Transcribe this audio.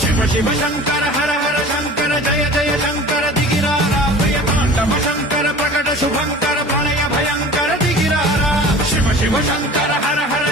శివ శివ శంకర హర హర శంకర జయ జయ శంకర దిగిరారా భయ తాండవ శంకర ప్రకట శుభంకర ప్రళయ భయంకర దిగిరారా శివ శివ శంకర హర హర